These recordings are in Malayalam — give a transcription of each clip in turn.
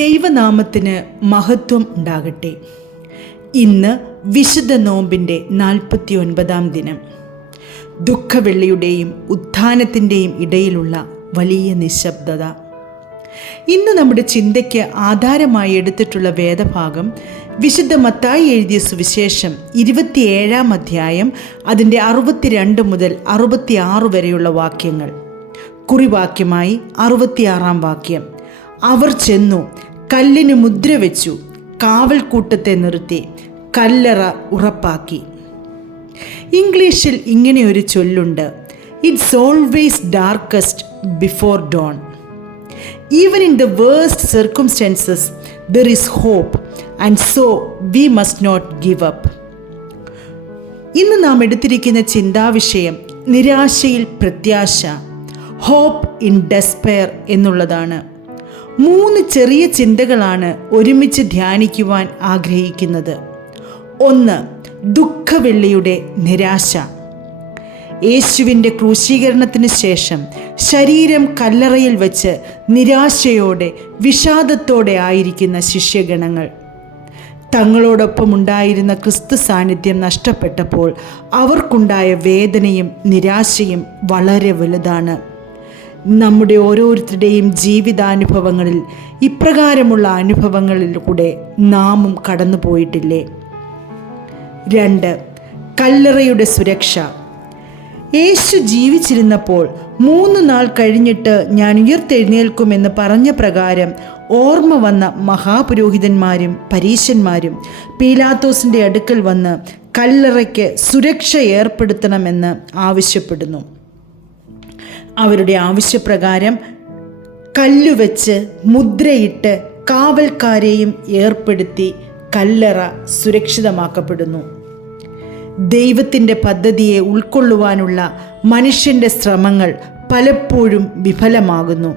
ദൈവനാമത്തിന് മഹത്വം ഉണ്ടാകട്ടെ. ഇന്ന് വിശുദ്ധ നോമ്പിൻ്റെ 49-ാം ദിനം. ദുഃഖവെള്ളിയുടെയും ഉത്ഥാനത്തിൻ്റെയും ഇടയിലുള്ള വലിയ നിശബ്ദത. ഇന്ന് നമ്മുടെ ചിന്തയ്ക്ക് ആധാരമായി എടുത്തിട്ടുള്ള വേദഭാഗം വിശുദ്ധ മത്തായി എഴുതിയ സുവിശേഷം 27-ാം അധ്യായം അതിൻ്റെ 62 മുതൽ 66 വരെയുള്ള വാക്യങ്ങൾ. കുറിവാക്യമായി 66-ാം വാക്യം. അവർ ചെന്നു കല്ലിന് മുദ്ര വെച്ചു, കാവൽക്കൂട്ടത്തെ നിർത്തി കല്ലറ ഉറപ്പാക്കി. ഇംഗ്ലീഷിൽ ഇങ്ങനെയൊരു ചൊല്ലുണ്ട്: it's always darkest before dawn. Even in the worst circumstances there is hope, and so we must not give up. ഇന്ന് നാം എടുത്തിരിക്കുന്ന ചിന്താവിഷയം നിരാശയിൽ പ്രത്യാശ, ഹോപ്പ് ഇൻ ഡെസ്പെയർ എന്നുള്ളതാണ്. 3 ചെറിയ ചിന്തകളാണ് ഒരുമിച്ച് ധ്യാനിക്കുവാൻ ആഗ്രഹിക്കുന്നത്. 1. ദുഃഖവെള്ളിയുടെ നിരാശ. യേശുവിൻ്റെ ക്രൂശീകരണത്തിന് ശേഷം ശരീരം കല്ലറയിൽ വച്ച് നിരാശയോടെ വിഷാദത്തോടെ ആയിരിക്കുന്ന ശിഷ്യഗണങ്ങൾ. തങ്ങളോടൊപ്പമുണ്ടായിരുന്ന ക്രിസ്തു സാന്നിധ്യം നഷ്ടപ്പെട്ടപ്പോൾ അവർക്കുണ്ടായ വേദനയും നിരാശയും വളരെ വലുതാണ്. നമ്മുടെ ഓരോരുത്തരുടെയും ജീവിതാനുഭവങ്ങളിൽ ഇപ്രകാരമുള്ള അനുഭവങ്ങളിലൂടെ നാമും കടന്നു പോയിട്ടില്ലേ? 2. കല്ലറയുടെ സുരക്ഷ. യേശു ജീവിച്ചിരുന്നപ്പോൾ 3 നാൾ കഴിഞ്ഞിട്ട് ഞാൻ ഉയർത്തെഴുന്നേൽക്കുമെന്ന് പറഞ്ഞ പ്രകാരം ഓർമ്മ വന്ന മഹാപുരോഹിതന്മാരും പരീശന്മാരും പീലാത്തോസിൻ്റെ അടുക്കൽ വന്ന് കല്ലറയ്ക്ക് സുരക്ഷ ഏർപ്പെടുത്തണമെന്ന് ആവശ്യപ്പെടുന്നു. അവരുടെ ആവശ്യപ്രകാരം കല്ലുവെച്ച് മുദ്രയിട്ട് കാവൽക്കാരെയും ഏർപ്പെടുത്തി കല്ലറ സുരക്ഷിതമാക്കപ്പെടുന്നു. ദൈവത്തിൻ്റെ പദ്ധതിയെ ഉൾക്കൊള്ളുവാനുള്ള മനുഷ്യൻ്റെ ശ്രമങ്ങൾ പലപ്പോഴും വിഫലമാകുന്നു.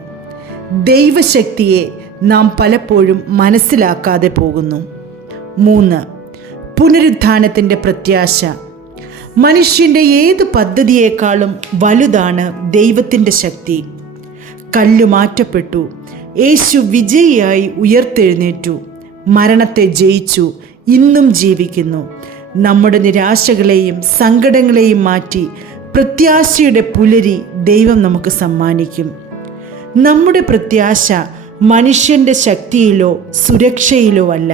ദൈവശക്തിയെ നാം പലപ്പോഴും മനസ്സിലാക്കാതെ പോകുന്നു. 3. പുനരുത്ഥാനത്തിൻ്റെ പ്രത്യാശ. മനുഷ്യൻ്റെ ഏത് പദ്ധതിയേക്കാളും വലുതാണ് ദൈവത്തിൻ്റെ ശക്തി. കല്ല് മാറ്റപ്പെട്ടു, യേശു വിജയിയായി ഉയർത്തെഴുന്നേറ്റു, മരണത്തെ ജയിച്ചു, ഇന്നും ജീവിക്കുന്നു. നമ്മുടെ നിരാശകളെയും സങ്കടങ്ങളെയും മാറ്റി പ്രത്യാശയുടെ പുലരി ദൈവം നമുക്ക് സമ്മാനിക്കും. നമ്മുടെ പ്രത്യാശ മനുഷ്യൻ്റെ ശക്തിയിലോ സുരക്ഷയിലോ അല്ല,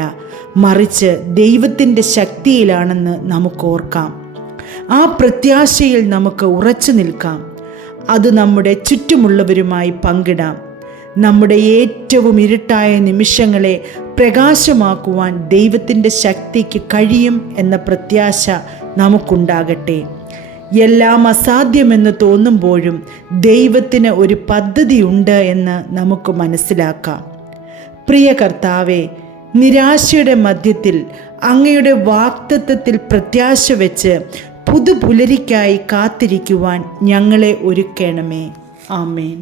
മറിച്ച് ദൈവത്തിൻ്റെ ശക്തിയിലാണെന്ന് നമുക്കോർക്കാം. ആ പ്രത്യാശയിൽ നമുക്ക് ഉറച്ചു നിൽക്കാം. അത് നമ്മുടെ ചുറ്റുമുള്ളവരുമായി പങ്കിടാം. നമ്മുടെ ഏറ്റവും ഇരുട്ടായ നിമിഷങ്ങളെ പ്രകാശമാക്കുവാൻ ദൈവത്തിൻ്റെ ശക്തിക്ക് കഴിയും എന്ന പ്രത്യാശ നമുക്കുണ്ടാകട്ടെ. എല്ലാം അസാധ്യമെന്ന് തോന്നുമ്പോഴും ദൈവത്തിന് ഒരു പദ്ധതിയുണ്ട് എന്ന് നമുക്ക് മനസ്സിലാക്കാം. പ്രിയ കർത്താവേ, നിരാശയുടെ മധ്യത്തിൽ അങ്ങയുടെ വാഗ്ദത്തത്തിൽ പ്രത്യാശ വെച്ച് പുതുപുലരിക്കായി കാത്തിരിക്കുവാൻ ഞങ്ങളെ ഒരുക്കണമേ. ആമേൻ.